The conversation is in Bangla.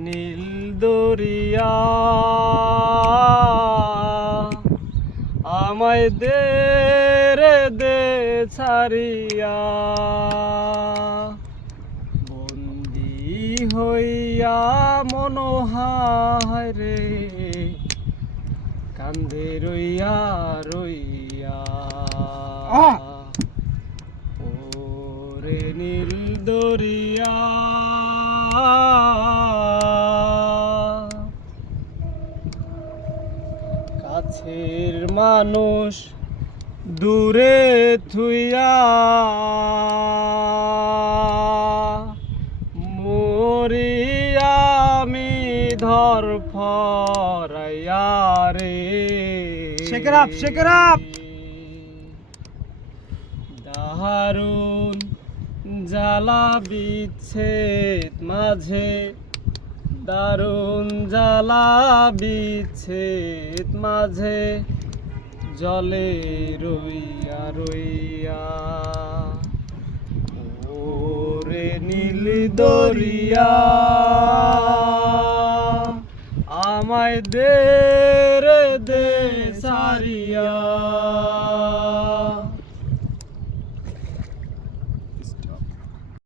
নীল দরিয়া। আমায় দে রে দে ছাড়িয়া। বন্দি হইয়া মনোহায় রে কান্দে রইয়া রইয়া। আহ! ওরে নীল দরিয়া। কাছের মানুষ দূরে থুইয়া মরিয়া আমি ধর ফরাইয়া রে। it up, shake it জ্বালা বিচ্ছেদ মাঝে দারুণ জ্বালা বিচ্ছেদ মাঝে জলে রইয়া রইয়া। ওরে নীল দরিয়া আমায় দে